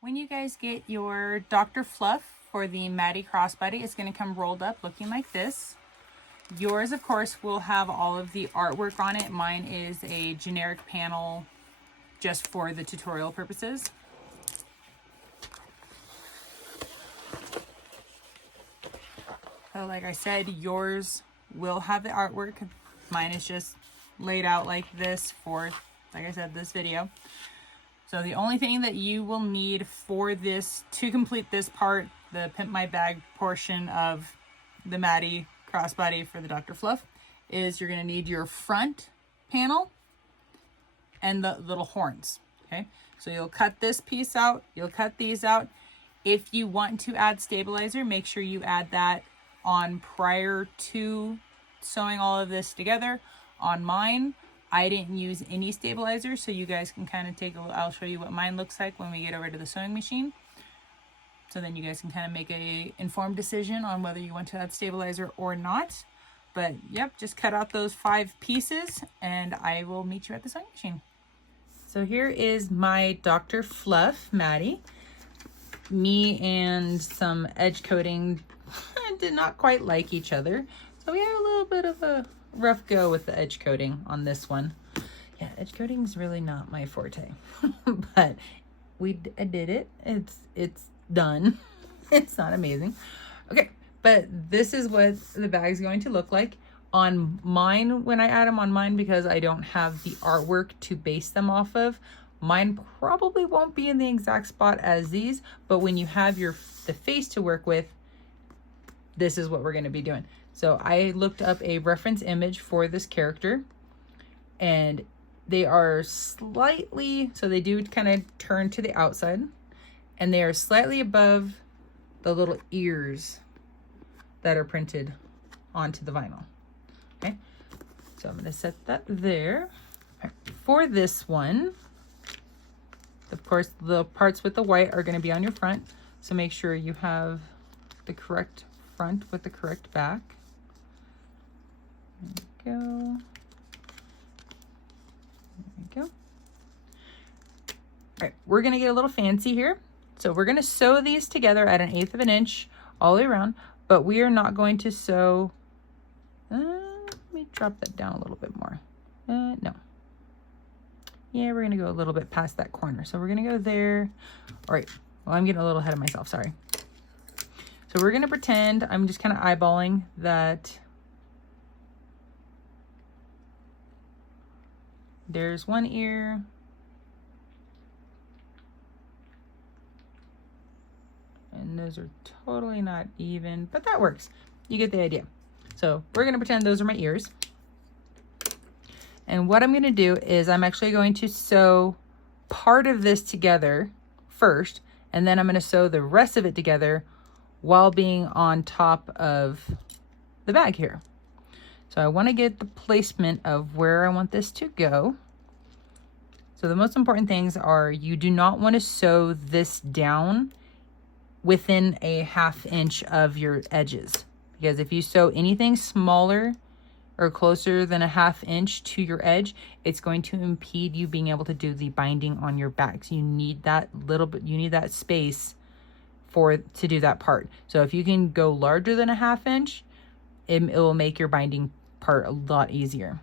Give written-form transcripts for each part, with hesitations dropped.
When you guys get your Dr. Fluff for the Maddie Crossbody, it's going to come rolled up looking like this. Yours, of course, will have all of the artwork on it. Mine is a generic panel just for the tutorial purposes. So like I said, yours will have the artwork. Mine is just laid out like this for, like I said, this video. So the only thing that you will need for this, to complete this part, the Pimp My Bag portion of the Maddie Crossbody for the Dr. Fluff, is you're going to need your front panel and the little horns. Okay, so you'll cut this piece out, you'll cut these out. If you want to add stabilizer, make sure you add that on prior to sewing all of this together. On mine, I didn't use any stabilizer, so you guys can kind of take a look. I'll show you what mine looks like when we get over to the sewing machine. So then you guys can kind of make a informed decision on whether you want to add stabilizer or not. But yep, just cut out those 5 pieces and I will meet you at the sewing machine. So here is my Dr. Fluff Maddie. Me and some edge coating did not quite like each other. So we had a little bit of a rough go with the edge coating on this one. Yeah, edge coating is really not my forte, but I did it. It's done. It's not amazing. Okay, but this is what the bag's going to look like on mine when I add them on mine, because I don't have the artwork to base them off of. Mine probably won't be in the exact spot as these, but when you have the face to work with, this is what we're going to be doing. So I looked up a reference image for this character, and they are slightly, so they do kind of turn to the outside, and they are slightly above the little ears that are printed onto the vinyl. Okay, so I'm going to set that there. For this one, of course, the parts with the white are going to be on your front, so make sure you have the correct front with the correct back. There we go. There we go. All right, we're going to get a little fancy here. So we're going to sew these together at 1/8 of an inch all the way around, but we are not going to sew. Let me drop that down a little bit more. No. Yeah, we're going to go a little bit past that corner. So we're going to go there. All right. Well, I'm getting a little ahead of myself. Sorry. So we're going to pretend I'm just kind of eyeballing that. There's one ear. And those are totally not even, but that works. You get the idea. So we're going to pretend those are my ears. And what I'm going to do is I'm actually going to sew part of this together first, and then I'm going to sew the rest of it together while being on top of the bag here. So I want to get the placement of where I want this to go. So the most important things are, you do not want to sew this down within a 1/2 inch of your edges, because if you sew anything smaller or closer than a 1/2 inch to your edge, it's going to impede you being able to do the binding on your bag. So you need that little bit, you need that space to do that part. So if you can go larger than a 1/2 inch, it will make your binding part a lot easier.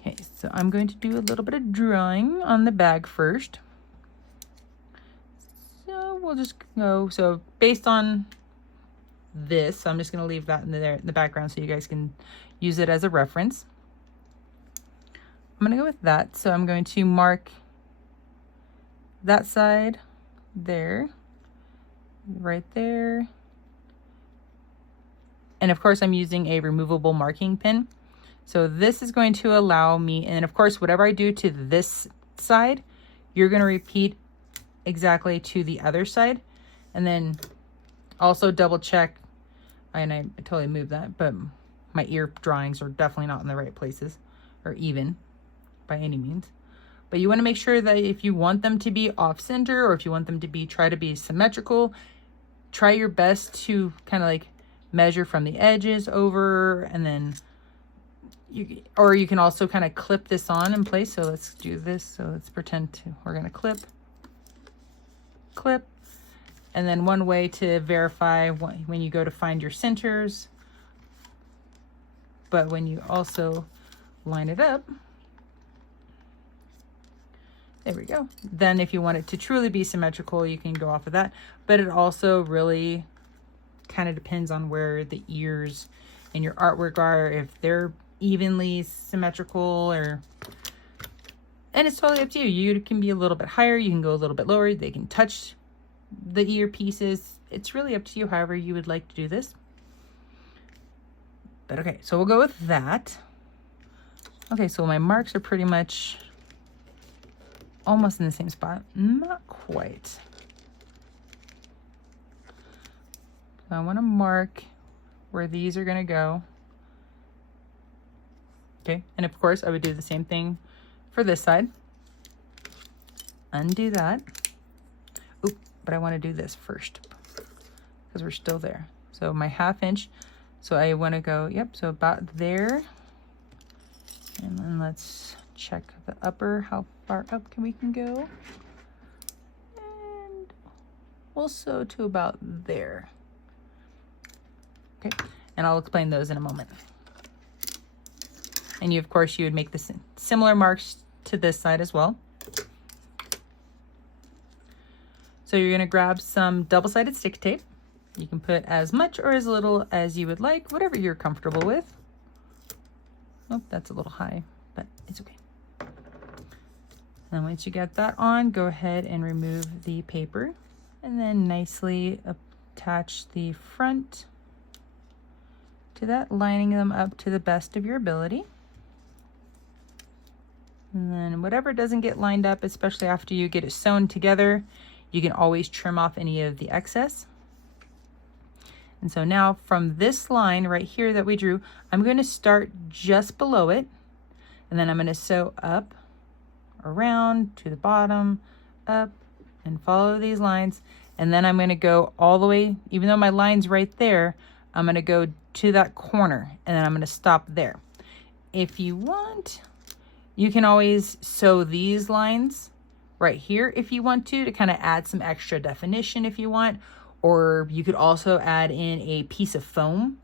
Okay, so I'm going to do a little bit of drawing on the bag first. So we'll just go, so based on this, I'm just going to leave that in the background so you guys can use it as a reference. I'm going to go with that. So I'm going to mark that side there, right there. And of course, I'm using a removable marking pin. So this is going to allow me, and of course, whatever I do to this side, you're going to repeat exactly to the other side. And then also double check, and I totally moved that, but my ear drawings are definitely not in the right places or even by any means. But you want to make sure that if you want them to be off center, or if you want them to try to be symmetrical, try your best to kind of like measure from the edges over, and then you can also kind of clip this on in place. So let's do this. So let's pretend we're going to clip. clip. And then one way to verify when you go to find your centers, but when you also line it up, there we go. Then if you want it to truly be symmetrical, you can go off of that. But it also really kind of depends on where the ears in your artwork are, if they're evenly symmetrical, and it's totally up to you. You can be a little bit higher, you can go a little bit lower, they can touch the ear pieces. It's really up to you, however you would like to do this. But okay, so we'll go with that. Okay, so my marks are pretty much almost in the same spot. Not quite. So I want to mark where these are going to go. Okay, and of course I would do the same thing for this side. Undo that. Oop, but I want to do this first because we're still there. So my 1/2 inch, so I want to go, yep, so about there. And then let's check the upper, how far up we can go. And we'll sew to about there. Okay, and I'll explain those in a moment. And you, of course, you would make the similar marks to this side as well. So you're gonna grab some double-sided stick tape. You can put as much or as little as you would like, whatever you're comfortable with. Oh, that's a little high, but it's okay. And once you get that on, go ahead and remove the paper and then nicely attach the front to that, lining them up to the best of your ability. And then whatever doesn't get lined up, especially after you get it sewn together, you can always trim off any of the excess. And so now from this line right here that we drew, I'm going to start just below it, and then I'm going to sew up, around, to the bottom, up, and follow these lines. And then I'm going to go all the way, even though my line's right there, I'm going to go to that corner, and then I'm going to stop there. If you want, you can always sew these lines right here if you want to kind of add some extra definition if you want, or you could also add in a piece of foam.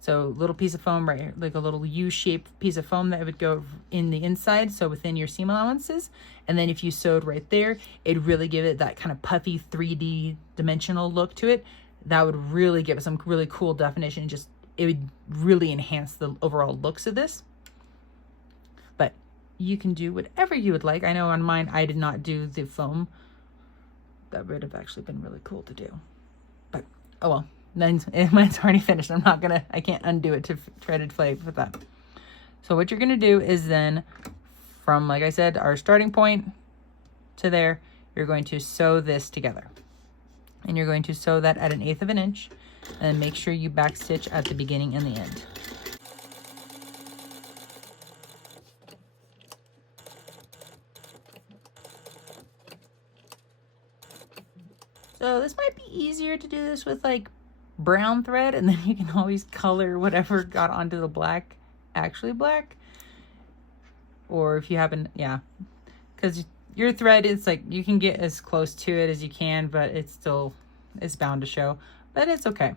So a little piece of foam right here, like a little U-shaped piece of foam that would go in the inside, so within your seam allowances. And then if you sewed right there, it'd really give it that kind of puffy 3D dimensional look to it. That would really give it some really cool definition. Just, it would really enhance the overall looks of this. But you can do whatever you would like. I know on mine, I did not do the foam. That would have actually been really cool to do. But, oh well, then mine's already finished. I can't undo it to try to play with that. So what you're gonna do is then, from, like I said, our starting point to there, you're going to sew this together. And you're going to sew that at 1/8 of an inch, and make sure you backstitch at the beginning and the end. So this might be easier to do this with like brown thread, and then you can always color whatever got onto the black, actually black. Or if you happen, yeah, because your thread is like, you can get as close to it as you can, but it's bound to show, but it's okay.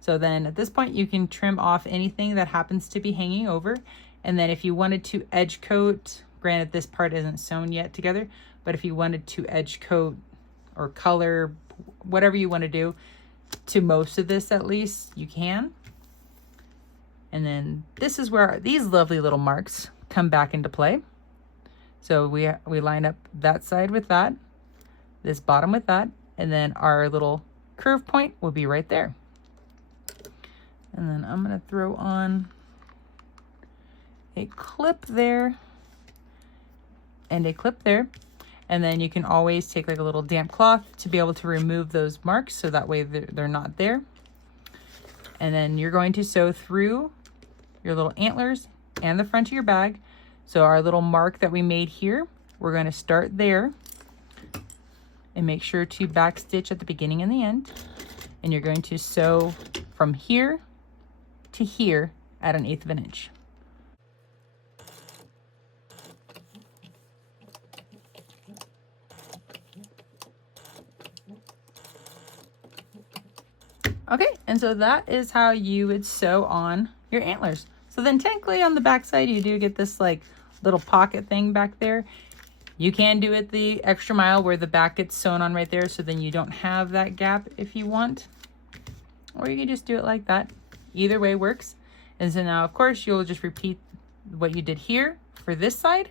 So then at this point you can trim off anything that happens to be hanging over. And then if you wanted to edge coat, granted this part isn't sewn yet together, but if you wanted to edge coat or color, whatever you want to do to most of this, at least you can. And then this is where these lovely little marks come back into play. So we line up that side with that, this bottom with that, and then our little curve point will be right there. And then I'm going to throw on a clip there and a clip there. And then you can always take like a little damp cloth to be able to remove those marks, so that way they're not there. And then you're going to sew through your little antlers and the front of your bag. So our little mark that we made here, we're going to start there and make sure to backstitch at the beginning and the end. And you're going to sew from here to here at 1/8 of an inch. Okay, and so that is how you would sew on your antlers. So then technically on the back side, you do get this like little pocket thing back there. You can do it the extra mile where the back gets sewn on right there, so then you don't have that gap if you want. Or you can just do it like that. Either way works. And so now, of course, you'll just repeat what you did here for this side.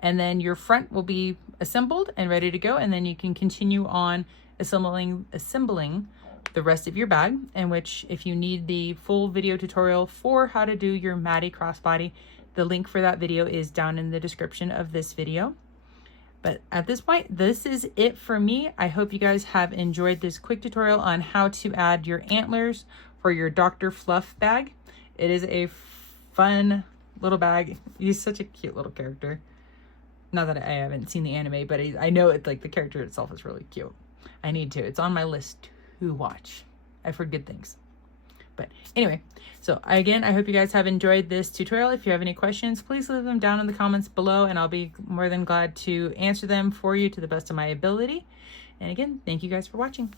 And then your front will be assembled and ready to go. And then you can continue on assembling the rest of your bag, in which if you need the full video tutorial for how to do your Maddie crossbody, the link for that video is down in the description of this video. But at this point, this is it for me. I hope you guys have enjoyed this quick tutorial on how to add your antlers for your Dr. Fluff bag. It is a fun little bag. He's such a cute little character. Not that I haven't seen the anime, but I know it's like the character itself is really cute. I need to. It's on my list to watch. I've heard good things. But anyway, so again, I hope you guys have enjoyed this tutorial. If you have any questions, please leave them down in the comments below, and I'll be more than glad to answer them for you to the best of my ability. And again, thank you guys for watching.